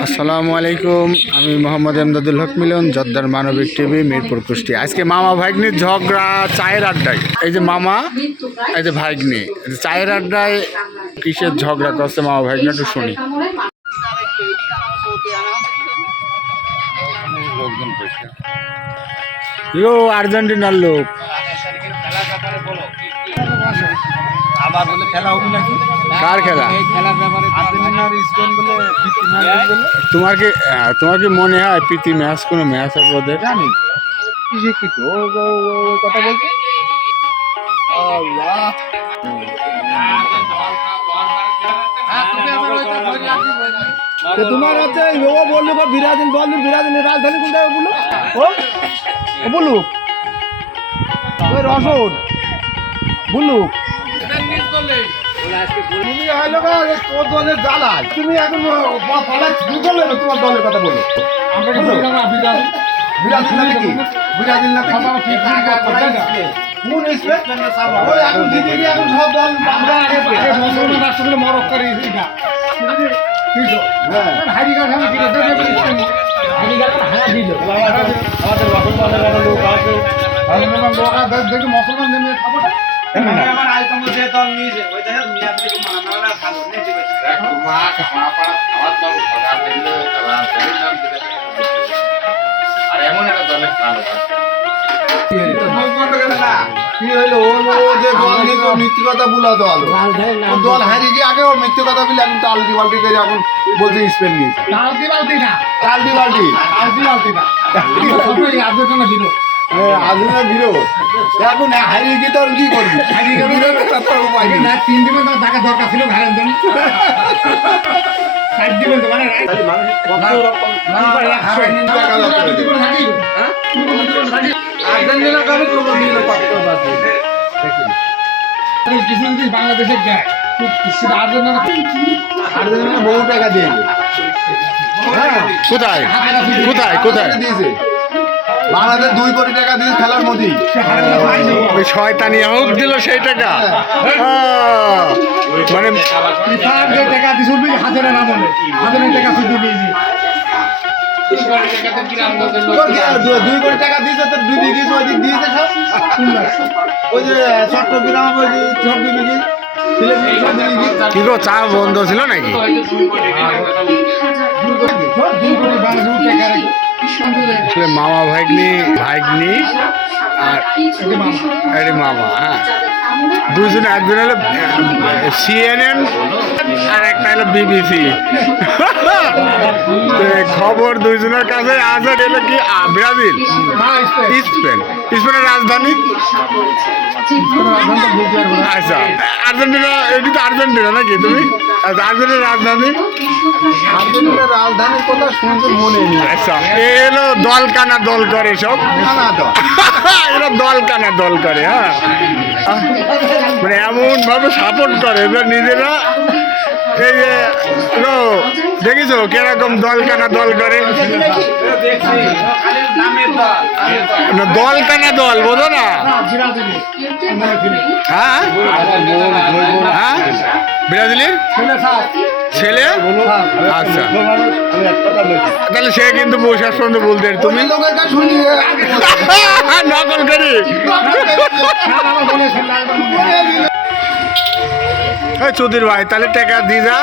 আসসালামু আলাইকুম, আমি মোহাম্মদ এমদাদুল হক মিলন, জর্দার মানবিক টিভি, মিরপুর, কুষ্টিয়া। আজকে মামা ভাগ্নির ঝগড়া চায়ের আড্ডায়। এই যে মামা, এই যে ভাগ্নি, চায়ের আড্ডায় কিসের ঝগড়া করছে মামা ভাগ্নি একটু শুনি। আর্জেন্টিনার লোক আবার বলে খেলা হবে নাকি? কার খেলা? তোমার কি মনে হয় প্রীতি ম্যাচ কোনো ম্যাচ হবে ওদের? জানি শিক্ষিত কথা বলছে। তোমার হচ্ছে ও বললো বিরাজিন বললো বিরাজিনের রাজধানী কোনটা বললো? ও বললু ওই রসদ বললু তুমি হইলো তোর দলের জ্বালায় তুমি এখন বললে না তোমার দলের কথা বলো। বিরাজিন নাকি কি বিরাজিন নাকি কোন স্পেস ওই এখন জিতে গিয়ে এখন সব দল আমরা আগে মুসলমান রাষ্ট্রগুলো মরক করে এটা মুসলমান নেমে খাবোটা আমার আইটেম যে দল নিয়ে ওই দেখো মিয়া থেকে মানানা ভালো নেই যে মা পাড়া খাওয়ার দল সদা দিল তালা সেই নাম দিতে আর এমন একটা দলে ভালো কি হইলো ও যে দল নিয়ে তো মিথ্যে কথা বলা দল দল হারিয়ে গিয়ে আগে ওর মিথ্যে কথা বলে এখন টালটি বালটি করে এখন বলছে স্পেন নিয়েছে টালটি বালটি না টালটি বালটি না আর্জেন্টিনা দিল আর্জেন্টিনা দিল এখন হারিয়ে গিয়ে তোর কি করবি হারিয়ে গেলে তোর উপায় নেই না 3 দিন তো টাকা দরকার ছিল ভাড়ার জন্য 60 দিন তো মানে আর্জেন্টিনা কবে করব নিল পাক্কা বাকি দেখুন কিছু যদি বাংলাদেশে যায় আর্জেন্টিনা বহু টাকা দিয়ে কোথায় কোথায় কোথায় দিয়েছে বাংলাদেশ 2 কোটি টাকা দিয়ে খেলার মধ্যে ওই শয়তানি হোক দিল সেই টাকা মানে টাকা দিয়েছে হাজারে না বলে হাজারে টাকা শুধু দিয়েছে 2 কোটি টাকা দিয়েছে তো 2 বিঘি ওইদিক দিয়েছে সব ওই যে চট্টগ্রাম ওই যে 24 বিঘি কি গো চা বন্ধ ছিল নাকি? মামা ভাগ্নি আর মামা, হ্যাঁ, দুজনে একজন হলো CNN আর একটা হলো BBC। খবর দুইজনের কাছে আছে। এলো কি ব্রাজিল স্পেনের রাজধানী। আচ্ছা আর্জেন্টিনা, এটি তো আর্জেন্টিনা নাকি তুমি? আর্জেন্টিনার রাজধানীর কথা শুনতে মনে নেই। আচ্ছা এলো দল কানা দল করে সব এরা দল কানা দল করে, হ্যাঁ, মানে এমন ভাবে সাপোর্ট করে এবার নিজেরা। এই যে দেখিছো কিরকম দল কানা দল করে, দল কানা দল, বোঝো না? হ্যাঁ হ্যাঁ ব্রাজিলের ছেলে। আচ্ছা তাহলে সে কিন্তু শেষ পর্যন্ত বলতে তুমি নকল করি। চৌধুরী ভাই তাহলে টাকা দিয়ে যা।